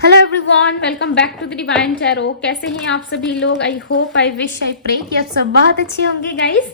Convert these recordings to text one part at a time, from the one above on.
Hello everyone, welcome back to the divine tarot. कैसे हैं आप सभी लोग? I hope, I wish, I pray कि आप सब बहुत अच्छे होंगे गाइस।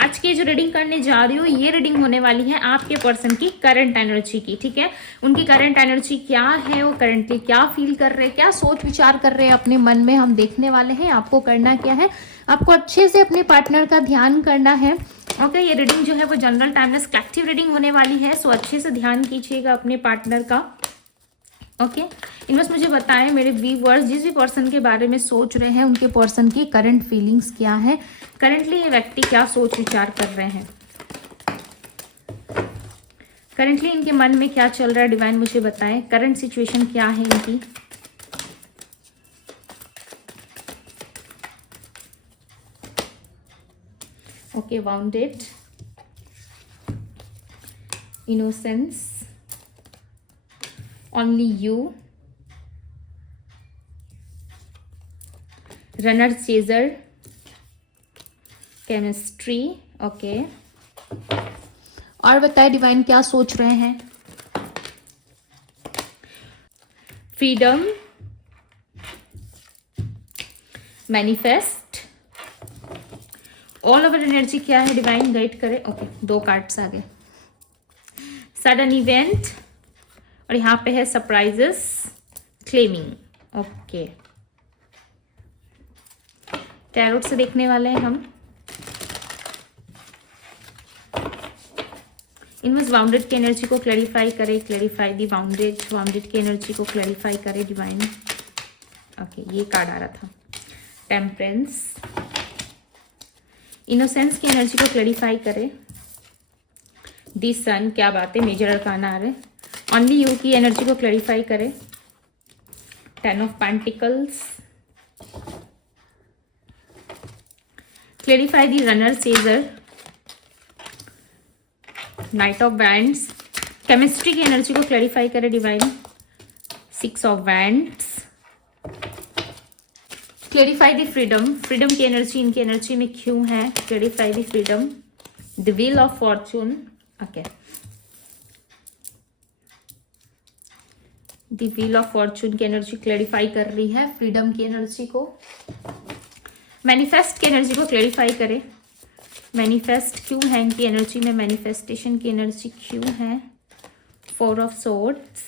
आज की जो रीडिंग करने जा रही हूँ, ये रीडिंग होने वाली है आपके पर्सन की करंट एनर्जी की। ठीक है, उनकी करंट एनर्जी क्या है, वो करंटली क्या फील कर रहे हैं, क्या सोच विचार कर रहे हैं अपने मन में, हम देखने वाले हैं। आपको करना क्या है, आपको अच्छे से अपने पार्टनर का ध्यान करना है। ओके, ये रीडिंग जो है वो जनरल टाइमलेस कलेक्टिव रीडिंग होने वाली है। सो अच्छे से ध्यान कीजिएगा अपने पार्टनर का। ओके, इनमें मुझे बताएं मेरे व्यूअर्स, जिस भी पर्सन के बारे में सोच रहे हैं उनके पर्सन की करंट फीलिंग्स क्या है, करंटली ये व्यक्ति क्या सोच विचार कर रहे हैं, करंटली इनके मन में क्या चल रहा है। डिवाइन मुझे बताएं करंट सिचुएशन क्या है इनकी। Okay, bounded, innocence, only you, runner chaser, chemistry। Okay, और बताए डिवाइन क्या सोच रहे हैं। Freedom, manifest, all over energy क्या है डिवाइन, गाइड करें। ओके, दो कार्ड्स आ गए। सडन इवेंट, और यहाँ पे है सरप्राइजेस, क्लेमिंग। ओके, टैरोट से देखने वाले हैं हम। इनमें बाउंडेड की एनर्जी को क्लैरिफाई करें, क्लैरिफाई दी बाउंडेड की एनर्जी को क्लैरिफाई करें डिवाइन। ओके, ये कार्ड आ रहा था, टेम्परेंस। इनोसेंस की एनर्जी को क्लैरिफाई करें। दी सन, क्या बात है, मेजर अरकाना आ रहे। ओनली यू की एनर्जी को क्लैरिफाई करें। Ten of pentacles, clarify the runner chaser. Night of wands, chemistry की एनर्जी को क्लैरिफाई करें divine. Six of wands, clarify the freedom, freedom की एनर्जी इनकी एनर्जी में क्यों है, clarify the freedom. The wheel of Fortune. Okay, the wheel of Fortune की energy clarify कर रही है फ्रीडम की एनर्जी को। मैनिफेस्ट की एनर्जी को क्लैरिफाई करें। मैनिफेस्ट क्यों है इनकी एनर्जी में, मैनिफेस्टेशन की एनर्जी क्यों है। Four of swords,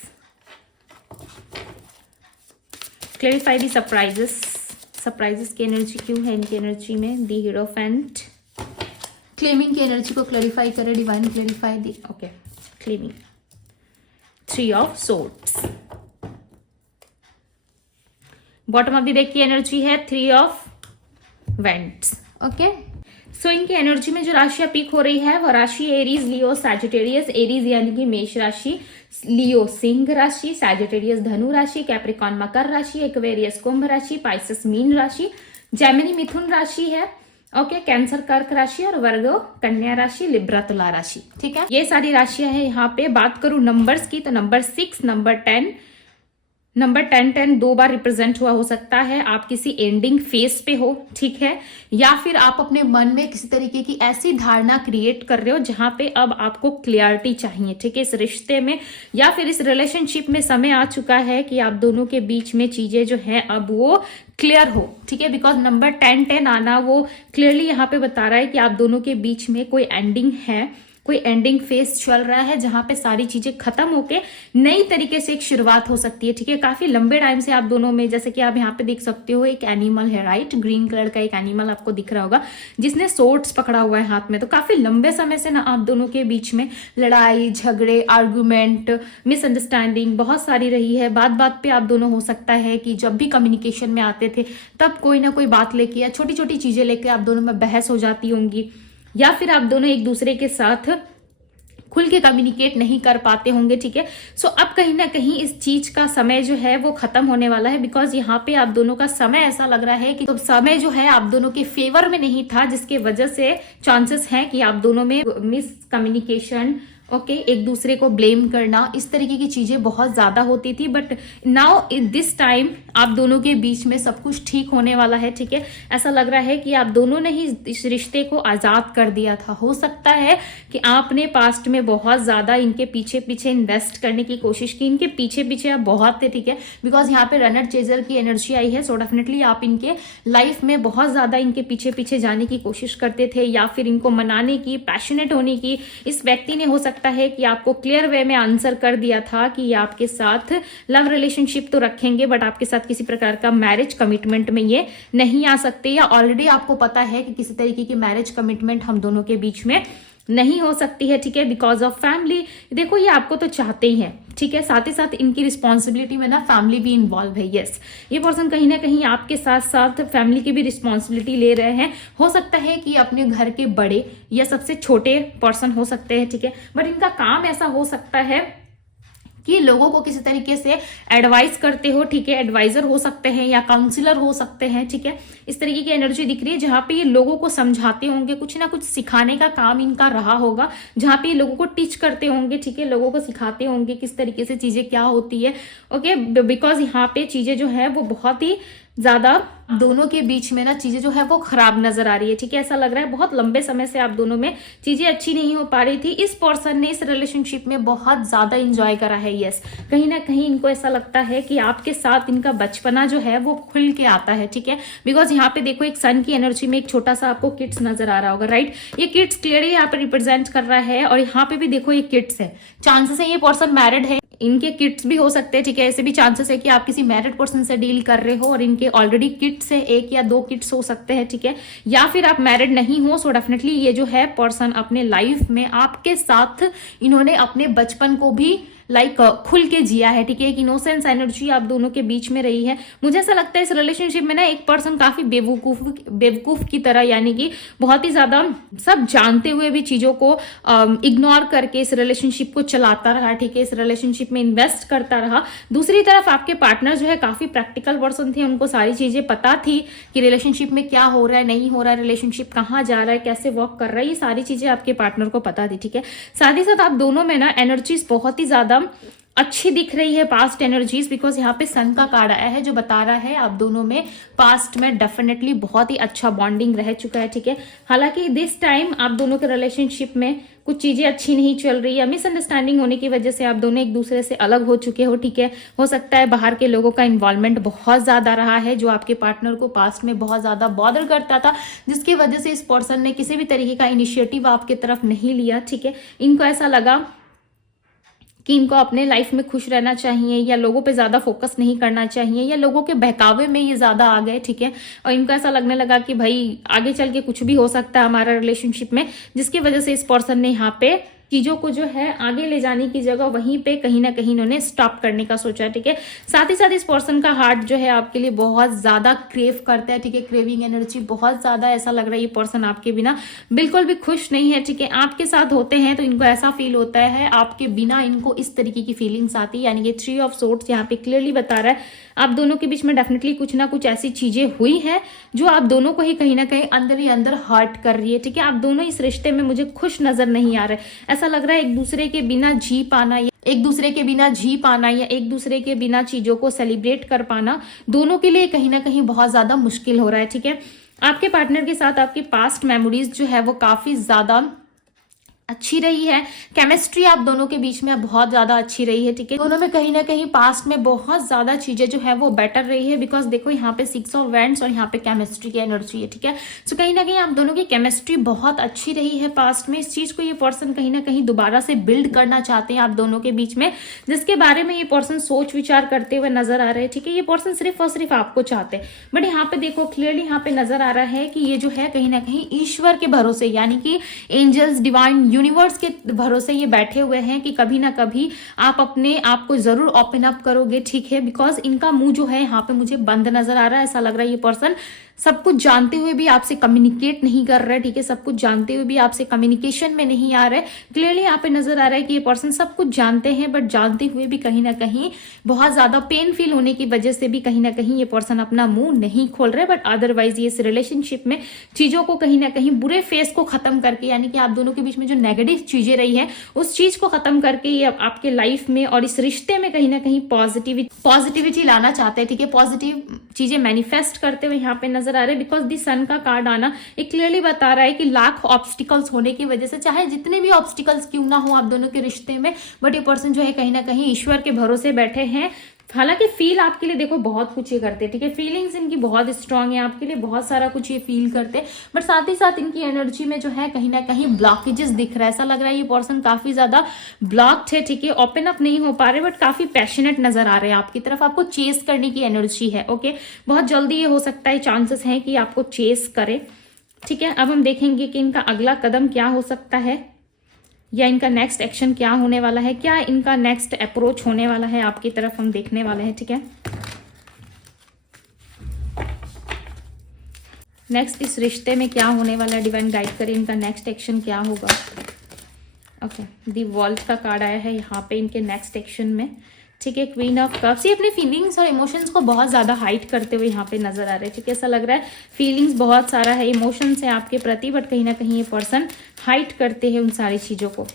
clarify the surprises, surprises की एनर्जी क्यों है इनकी एनर्जी में। दी हीरोफेंट, क्लेमिंग की एनर्जी को क्लैरिफाई करें divine, clarify the. Okay, claiming. Three of swords, bottom of the deck की एनर्जी है थ्री ऑफ वेंट्स। ओके, सो इनकी एनर्जी में जो राशियां पीक हो रही है वो राशि एरीज, लियो, सैजिटेरियस। एरीज यानी कि मेष राशि, लियो सिंह राशि, सैजिटेरियस धनु राशि, कैप्रिकॉन मकर राशि, एक्वेरियस कुंभ राशि, पाइसेस मीन राशि, जेमिनी मिथुन राशि है। ओके, कैंसर कर्क राशि और वर्गो कन्या राशि, लिब्रा तुला राशि। ठीक है, ये सारी राशियां हैं। यहाँ पे बात करूं नंबर्स की तो नंबर 6, नंबर 10, नंबर 10 दो बार रिप्रेजेंट हुआ हो सकता है। आप किसी एंडिंग फेज पे हो, ठीक है, या फिर आप अपने मन में किसी तरीके की ऐसी धारणा क्रिएट कर रहे हो जहां पे अब आपको क्लियरिटी चाहिए। ठीक है, इस रिश्ते में या फिर इस रिलेशनशिप में समय आ चुका है कि आप दोनों के बीच में चीजें जो है अब वो क्लियर हो। ठीक है, बिकॉज नंबर 10 आना वो क्लियरली यहाँ पे बता रहा है कि आप दोनों के बीच में कोई एंडिंग है, कोई एंडिंग फेज चल रहा है जहां पे सारी चीजें खत्म होके नई तरीके से एक शुरुआत हो सकती है। ठीक है, काफी लंबे टाइम से आप दोनों में, जैसे कि आप यहाँ पे देख सकते हो, एक एनिमल है, राइट, ग्रीन कलर का एक एनिमल आपको दिख रहा होगा जिसने सोर्ड्स पकड़ा हुआ है हाथ में। तो काफी लंबे समय से ना आप दोनों के बीच में लड़ाई झगड़े, आर्गुमेंट, मिसअंडरस्टैंडिंग बहुत सारी रही है। बात बात पे आप दोनों, हो सकता है कि जब भी कम्युनिकेशन में आते थे तब कोई ना कोई बात लेके या छोटी छोटी चीजें लेके आप दोनों में बहस हो जाती होंगी, या फिर आप दोनों एक दूसरे के साथ खुल के कम्युनिकेट नहीं कर पाते होंगे। ठीक है, सो अब कहीं ना कहीं इस चीज का समय जो है वो खत्म होने वाला है। बिकॉज यहाँ पे आप दोनों का समय ऐसा लग रहा है कि तो समय जो है आप दोनों के फेवर में नहीं था, जिसके वजह से चांसेस हैं कि आप दोनों में मिसकम्युनिकेशन ओके एक दूसरे को ब्लेम करना, इस तरीके की चीजें बहुत ज्यादा होती थी। But now in this time आप दोनों के बीच में सब कुछ ठीक होने वाला है, ठीक है। ऐसा लग रहा है कि आप दोनों ने ही इस रिश्ते को आजाद कर दिया था। हो सकता है कि आपने पास्ट में बहुत ज्यादा इनके पीछे पीछे इन्वेस्ट करने की कोशिश की, इनके पीछे पीछे आप बहुत थे, ठीक है। बिकॉज यहाँ पे रनर चेजर की एनर्जी आई है, सो डेफिनेटली आप इनके लाइफ में बहुत ज्यादा इनके पीछे पीछे जाने की कोशिश करते थे, या फिर इनको मनाने की, पैशनेट होने की। इस व्यक्ति ने हो सकता है कि आपको क्लियर वे में आंसर कर दिया था कि ये आपके साथ लव रिलेशनशिप तो रखेंगे, बट आपके साथ किसी प्रकार का मैरिज कमिटमेंट में ये नहीं आ सकते, या ऑलरेडी आपको पता है कि किसी तरीके की मैरिज कमिटमेंट हम दोनों के बीच में नहीं हो सकती है, ठीक है। बिकॉज ऑफ फैमिली, देखो ये आपको तो चाहते ही हैं, ठीक है। साथ ही साथ इनकी रिस्पॉन्सिबिलिटी में ना फैमिली भी इन्वॉल्व है। यस, ये पर्सन कहीं ना कहीं आपके साथ साथ फैमिली की भी रिस्पॉन्सिबिलिटी ले रहे हैं। हो सकता है कि अपने घर के बड़े या सबसे छोटे पर्सन हो सकते हैं, ठीक है। बट इनका काम ऐसा हो सकता है कि लोगों को किसी तरीके से एडवाइस करते हो, ठीक है। एडवाइजर हो सकते हैं या काउंसलर हो सकते हैं, ठीक है। इस तरीके की एनर्जी दिख रही है जहां पे ये लोगों को समझाते होंगे, कुछ ना कुछ सिखाने का काम इनका रहा होगा, जहां पे ये लोगों को टीच करते होंगे, ठीक है। लोगों को सिखाते होंगे किस तरीके से चीजें क्या होती है, ओके। बिकॉज यहाँ पे चीजें जो है वो बहुत ही ज्यादा दोनों के बीच में ना चीजें जो है वो खराब नजर आ रही है, ठीक है। ऐसा लग रहा है बहुत लंबे समय से आप दोनों में चीजें अच्छी नहीं हो पा रही थी। इस पर्सन ने इस रिलेशनशिप में बहुत ज्यादा इंजॉय करा है। यस, कहीं ना कहीं इनको ऐसा लगता है कि आपके साथ इनका बचपना जो है वो खुल के आता है, ठीक है। बिकॉज यहाँ पे देखो एक सन की एनर्जी में एक छोटा सा आपको किड्स नजर आ रहा होगा, राइट। ये किड्स क्लियरली यहाँ पे रिप्रेजेंट कर रहा है, और यहाँ पे भी देखो ये किड्स है। चांसेस है ये पर्सन मैरिड है, इनके किड्स भी हो सकते हैं, ठीक है। ऐसे भी चांसेस है कि आप किसी मैरिड पर्सन से डील कर रहे हो और इनके ऑलरेडी किड्स है, 1 या 2 किड्स हो सकते हैं, ठीक है। या फिर आप मैरिड नहीं हो, सो डेफिनेटली ये जो है पर्सन अपने लाइफ में आपके साथ इन्होंने अपने बचपन को भी खुल के जिया है, ठीक है। एक इनोसेंस एनर्जी आप दोनों के बीच में रही है। मुझे ऐसा लगता है इस रिलेशनशिप में ना एक पर्सन काफी बेवकूफ की तरह, यानी कि बहुत ही ज्यादा सब जानते हुए भी चीजों को इग्नोर करके इस रिलेशनशिप को चलाता रहा, ठीक है। इस रिलेशनशिप में इन्वेस्ट करता रहा। दूसरी तरफ आपके पार्टनर जो है काफी प्रैक्टिकल पर्सन थे, उनको सारी चीजें पता थी कि रिलेशनशिप में क्या हो रहा है, नहीं हो रहा है, रिलेशनशिप कहाँ जा रहा है, कैसे वर्क कर रहा है, ये सारी चीजें आपके पार्टनर को पता थी, ठीक है। साथ ही साथ आप दोनों में ना एनर्जीज बहुत ही ज्यादा अच्छी दिख रही है, पास्ट एनर्जीज। बिकॉज यहाँ पे सन का कार्ड आया है जो बता रहा है आप दोनों में पास्ट में डेफिनेटली बहुत ही अच्छा बॉन्डिंग रह चुका है, ठीक है। हालांकि दिस टाइम आप दोनों के रिलेशनशिप में कुछ चीजें अच्छी नहीं चल रही है, मिसअंडरस्टैंडिंग होने की वजह से आप दोनों एक दूसरे से अलग हो चुके हो, ठीक है। हो सकता है बाहर के लोगों का इन्वॉल्वमेंट बहुत ज्यादा रहा है जो आपके पार्टनर को पास्ट में बहुत ज्यादा बॉदर करता था, जिसकी वजह से इस पर्सन ने किसी भी तरीके का इनिशिएटिव आपके तरफ नहीं लिया, ठीक है। इनको ऐसा लगा कि इनको अपने लाइफ में खुश रहना चाहिए, या लोगों पे ज्यादा फोकस नहीं करना चाहिए, या लोगों के बहकावे में ये ज्यादा आ गए, ठीक है। और इनको ऐसा लगने लगा कि भाई आगे चल के कुछ भी हो सकता है हमारा रिलेशनशिप में, जिसकी वजह से इस पर्सन ने यहाँ पे चीजों को जो है आगे ले जाने की जगह वहीं पे कहीं ना कहीं इन्होंने स्टॉप करने का सोचा, ठीक है। साथ ही साथ इस पर्सन का हार्ट जो है आपके लिए बहुत ज्यादा क्रेव करता है, ठीक है। क्रेविंग एनर्जी बहुत ज्यादा, ऐसा लग रहा है ये पर्सन आपके बिना बिल्कुल भी खुश नहीं है, ठीक है। आपके साथ होते हैं तो इनको ऐसा फील होता है आपके बिना इनको इस तरीके की फीलिंग्स आती है, यानी कि 3 ऑफ सोर्ड्स यहाँ पे क्लियरली बता रहा है आप दोनों के बीच में डेफिनेटली कुछ ना कुछ ऐसी चीजें हुई है जो आप दोनों को ही कहीं ना कहीं अंदर ही अंदर हर्ट कर रही है, ठीक है। आप दोनों इस रिश्ते में मुझे खुश नजर नहीं आ रहे। ऐसा लग रहा है एक दूसरे के बिना जी पाना, या एक दूसरे के बिना जी पाना, या एक दूसरे के बिना चीजों को सेलिब्रेट कर पाना दोनों के लिए कहीं ना कहीं बहुत ज्यादा मुश्किल हो रहा है, ठीक है। आपके पार्टनर के साथ आपकी पास्ट मेमोरीज जो है वो काफी ज्यादा अच्छी रही है। केमिस्ट्री आप दोनों के बीच में बहुत ज्यादा अच्छी रही है, ठीक है। दोनों में कहीं ना कहीं पास्ट में बहुत ज्यादा चीजें जो है वो बेटर रही है। बिकॉज देखो यहाँ पे 6 ऑफ वैंड्स और यहाँ पे केमिस्ट्री की एनर्जी है, ठीक है। सो कहीं ना कहीं आप दोनों की केमिस्ट्री बहुत अच्छी रही है पास्ट में। इस चीज को ये पर्सन कहीं ना कहीं दोबारा से बिल्ड करना चाहते हैं आप दोनों के बीच में, जिसके बारे में ये पर्सन सोच विचार करते हुए नजर आ रहे हैं, ठीक है। ये पर्सन सिर्फ और सिर्फ आपको चाहते हैं। बट यहाँ पे देखो क्लियरली यहाँ पे नजर आ रहा है कि ये जो है कहीं ना कहीं ईश्वर के भरोसे, यानी कि एंजल्स, डिवाइन यूनिवर्स के भरोसे ये बैठे हुए हैं कि कभी ना कभी आप अपने आप को जरूर ओपन अप करोगे, ठीक है। बिकॉज इनका मुंह जो है यहाँ पे मुझे बंद नजर आ रहा है। ऐसा लग रहा है ये पर्सन सब कुछ जानते हुए भी आपसे कम्युनिकेट नहीं कर रहा है, ठीक है। सब कुछ जानते हुए भी आपसे कम्युनिकेशन में नहीं आ रहा है। क्लियरली यहाँ पे नजर आ रहा है कि ये पर्सन सब कुछ जानते हैं, बट जानते हुए भी कहीं ना कहीं बहुत ज्यादा पेन फील होने की वजह से भी कहीं ना कहीं ये पर्सन अपना मुंह नहीं खोल रहे। बट अदरवाइज ये इस रिलेशनशिप में चीजों को कहीं ना कहीं बुरे फेस को खत्म करके, यानी कि आप दोनों के बीच में जो नेगेटिव चीजें रही है उस चीज को खत्म करके ये आपके लाइफ में और इस रिश्ते में कहीं ना कहीं पॉजिटिविटी लाना चाहते हैं, ठीक है। पॉजिटिव चीजें मैनिफेस्ट करते हुए यहाँ पे नजर आ रहे हैं, बिकॉज दी सन का कार्ड आना एक क्लियरली बता रहा है कि लाख ऑब्स्टिकल्स होने की वजह से, चाहे जितने भी ऑब्स्टिकल्स क्यों ना हो आप दोनों के रिश्ते में, बट ये पर्सन जो है कहीं ना कहीं ईश्वर के भरोसे बैठे हैं। हालांकि फील आपके लिए देखो बहुत कुछ ये करते हैं, ठीक है। फीलिंग्स इनकी बहुत स्ट्रांग है आपके लिए, बहुत सारा कुछ ये फील करते हैं, बट साथ ही साथ इनकी एनर्जी में जो है कहीं ना कहीं ब्लॉकेजेस दिख रहा है। ऐसा लग रहा है ये पर्सन काफी ज्यादा ब्लॉक्ड है, ठीक है। ओपन अप नहीं हो पा रहे, बट काफी पैशनेट नजर आ रहे हैं आपकी तरफ, आपको चेस करने की एनर्जी है, ओके। बहुत जल्दी ये हो सकता है, चांसेस हैं कि आपको चेस करे, ठीक है। अब हम देखेंगे कि इनका अगला कदम क्या हो सकता है, या इनका नेक्स्ट एक्शन क्या होने वाला है, क्या इनका नेक्स्ट अप्रोच होने वाला है आपकी तरफ, हम देखने वाले हैं, ठीक है। नेक्स्ट इस रिश्ते में क्या होने वाला है, डिवाइन गाइड करें, इनका नेक्स्ट एक्शन क्या होगा। ओके, दी वर्ल्ड का कार्ड आया है यहाँ पे इनके नेक्स्ट एक्शन में, ठीक है। क्वीन ऑफ कप्स, ये अपने फीलिंग्स और इमोशंस को बहुत ज्यादा हाइड करते हुए यहाँ पे नजर आ रहे हैं, ठीक है। ऐसा लग रहा है फीलिंग्स बहुत सारा है, इमोशंस है आपके प्रति, बट कहीं ना कहीं ये पर्सन हाइड करते हैं उन सारी चीजों को,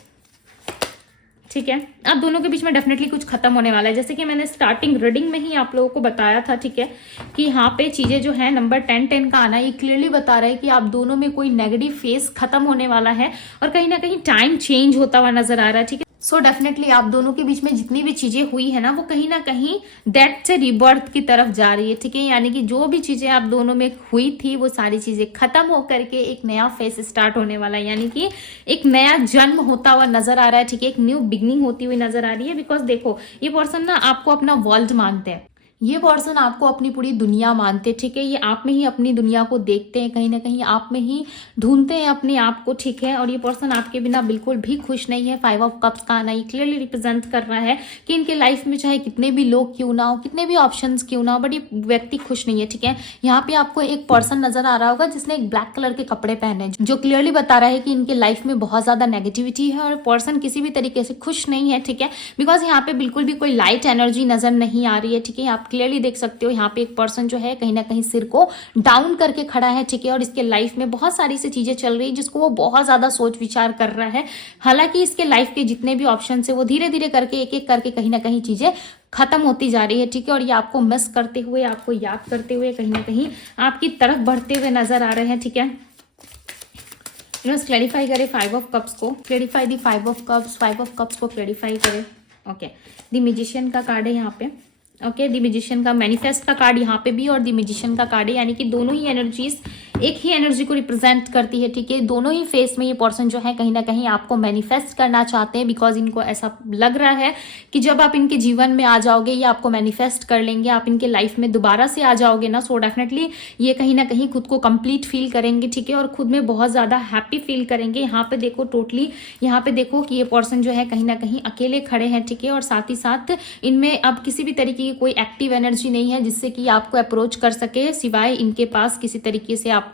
ठीक है। आप दोनों के बीच में डेफिनेटली कुछ खत्म होने वाला है, जैसे कि मैंने स्टार्टिंग रीडिंग में ही आप लोगों को बताया था, ठीक है, कि यहाँ पे चीजें जो है नंबर 10 का आना ये क्लियरली बता रहा है कि आप दोनों में कोई नेगेटिव फेस खत्म होने वाला है और कहीं ना कहीं टाइम चेंज होता हुआ नजर आ रहा है, ठीक है। सो डेफिनेटली आप दोनों के बीच में जितनी भी चीजें हुई है ना वो कहीं ना कहीं डेथ से रिबर्थ की तरफ जा रही है, ठीक है। यानी कि जो भी चीजें आप दोनों में हुई थी वो सारी चीजें खत्म होकर के एक नया फेस स्टार्ट होने वाला है, यानी कि एक नया जन्म होता हुआ नजर आ रहा है, ठीक है। एक न्यू बिगनिंग होती हुई नजर आ रही है, बिकॉज देखो ये पर्सन ना आपको अपना वर्ल्ड मानते हैं, ये पर्सन आपको अपनी पूरी दुनिया मानते हैं, ठीक है। ये आप में ही अपनी दुनिया को देखते हैं, कहीं ना कहीं आप में ही ढूंढते हैं अपने आप को, ठीक है। और ये पर्सन आपके बिना बिल्कुल भी खुश नहीं है। 5 ऑफ कप्स का आना ये क्लियरली रिप्रेजेंट कर रहा है कि इनके लाइफ में चाहे कितने भी लोग क्यों ना हो, कितने भी ऑप्शंस क्यों ना हो, बट ये व्यक्ति खुश नहीं है, ठीक है। यहाँ पे आपको एक पर्सन नजर आ रहा होगा जिसने एक ब्लैक कलर के कपड़े पहने, जो क्लियरली बता रहा है कि इनके लाइफ में बहुत ज्यादा नेगेटिविटी है और पर्सन किसी भी तरीके से खुश नहीं है, ठीक है। बिकॉज यहाँ पे बिल्कुल भी कोई लाइट एनर्जी नजर नहीं आ रही है, ठीक है। आप क्लियरली देख सकते हो यहाँ पे एक पर्सन जो है कहीं ना कहीं सिर को डाउन करके खड़ा है, ठीक है। और इसके लाइफ में बहुत सारी सी चीजें चल रही है जिसको वो बहुत ज्यादा सोच विचार कर रहा है। हालांकि इसके लाइफ के जितने भी ऑप्शन है वो धीरे धीरे करके एक एक करके कहीं ना कहीं चीजें खत्म होती जा रही है, ठीक है। और ये आपको मिस करते हुए, आपको याद करते हुए कहीं ना कहीं आपकी तरफ बढ़ते हुए नजर आ रहे हैं, ठीक है। क्लैरिफाई करें 5 ऑफ कप्स को, clarify the 5 of cups, 5 of cups को क्लैरिफाई करें। ओके, द मैजिशियन का कार्ड है यहाँ पे, ओके। द मैजिशियन का मैनिफेस्ट का कार्ड यहाँ पे भी और द मैजिशियन का कार्ड है, यानी कि दोनों ही एनर्जीज एक ही एनर्जी को रिप्रेजेंट करती है, ठीक है। दोनों ही फेस में ये पर्सन जो है कहीं ना कहीं आपको मैनिफेस्ट करना चाहते हैं, बिकॉज इनको ऐसा लग रहा है कि जब आप इनके जीवन में आ जाओगे या आपको मैनिफेस्ट कर लेंगे, आप इनके लाइफ में दोबारा से आ जाओगे ना, सो डेफिनेटली ये कहीं ना कहीं खुद को कंप्लीट फील करेंगे, ठीक है। और खुद में बहुत ज्यादा हैप्पी फील करेंगे। यहाँ पे देखो टोटली, यहाँ पे देखो कि ये पर्सन जो है कहीं ना कहीं अकेले खड़े हैं, ठीक है। और साथ ही साथ इनमें अब किसी भी तरीके की कोई एक्टिव एनर्जी नहीं है जिससे कि आपको अप्रोच कर सके, सिवाय इनके पास किसी तरीके से आपको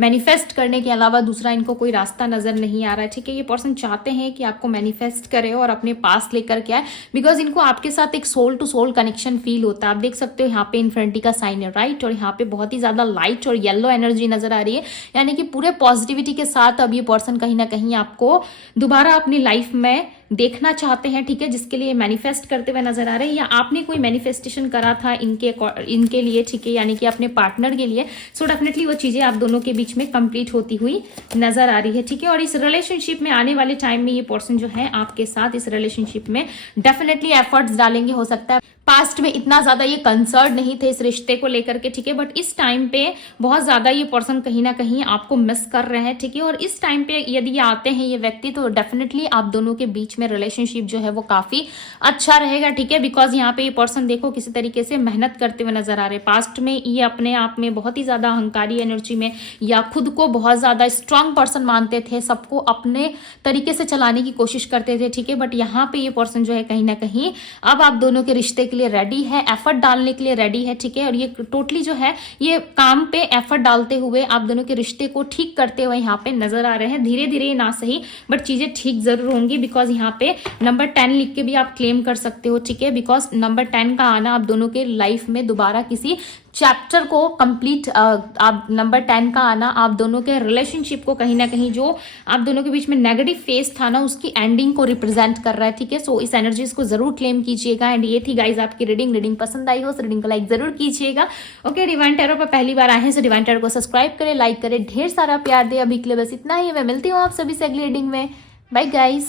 मैनिफेस्ट करने के अलावा दूसरा इनको कोई रास्ता नजर नहीं आ रहा है, ठीक है। ये पर्सन चाहते हैं कि आपको मैनिफेस्ट करे और अपने पास लेकर के आए, बिकॉज इनको आपके साथ एक soul to soul connection feel होता है। आप देख सकते हो यहाँ पे इन्फिनिटी का साइन है, राइट। और यहाँ पे बहुत ही ज्यादा लाइट और येलो एनर्जी नजर आ रही है, यानी कि पूरे पॉजिटिविटी के साथ अब ये पर्सन कहीं ना कहीं आपको दोबारा अपनी लाइफ में देखना चाहते हैं, ठीक है। जिसके लिए मैनिफेस्ट करते हुए नजर आ रहे हैं, या आपने कोई मैनिफेस्टेशन करा था इनके लिए, ठीक है, यानी कि अपने पार्टनर के लिए। सो डेफिनेटली वो चीजें आप दोनों के बीच में कंप्लीट होती हुई नजर आ रही है, ठीक है। और इस रिलेशनशिप में आने वाले टाइम में ये पर्सन जो है आपके साथ इस रिलेशनशिप में डेफिनेटली एफर्ट्स डालेंगे। हो सकता है पास्ट में इतना ज्यादा ये कंसर्न नहीं थे इस रिश्ते को लेकर के, ठीक है, बट इस टाइम पे बहुत ज्यादा ये पर्सन कहीं ना कहीं आपको मिस कर रहे हैं, ठीक है। और इस टाइम पे यदि ये आते हैं ये व्यक्ति, तो डेफिनेटली आप दोनों के बीच में रिलेशनशिप जो है वो काफी अच्छा रहेगा, ठीक है। बिकॉज यहाँ पे ये पर्सन देखो किसी तरीके से मेहनत करते हुए नजर आ रहे हैं। पास्ट में ये अपने आप में बहुत ही ज्यादा अहंकारी एनर्जी में या खुद को बहुत ज्यादा स्ट्रांग पर्सन मानते थे, सबको अपने तरीके से चलाने की कोशिश करते थे, ठीक है। बट यहाँ पे ये पर्सन जो है कहीं ना कहीं अब आप दोनों के रिश्ते के लिए रेडी है, एफर्ट डालने के लिए रेडी है, ठीक है। और ये टोटली जो है ये काम पे एफर्ट डालते हुए आप दोनों के रिश्ते को ठीक करते हुए यहाँ पे नजर आ रहे हैं। धीरे धीरे ना सही बट चीजें ठीक जरूर होंगी, बिकॉज यहाँ पे नंबर 10 लिख के भी आप क्लेम कर सकते हो, ठीक है। बिकॉज नंबर 10 का आना आप दोनों के लाइफ में दोबारा किसी चैप्टर को कंप्लीट, आप नंबर 10 का आना आप दोनों के रिलेशनशिप को कहीं ना कहीं जो आप दोनों के बीच में नेगेटिव फेस था ना उसकी एंडिंग को रिप्रेजेंट कर रहा है, ठीक है। सो इस एनर्जीज को जरूर क्लेम कीजिएगा। एंड ये थी गाइज आपकी रीडिंग पसंद आई हो तो रीडिंग को लाइक जरूर कीजिएगा। ओके, डिवाइन टैरो पर पहली बार आए हैं तो डिवाइन टैरो को सब्सक्राइब करें, लाइक करें, ढेर सारा प्यार दे। अभी के लिए बस इतना ही, मैं मिलती हूँ आप सभी से अगली रीडिंग में। Bye guys.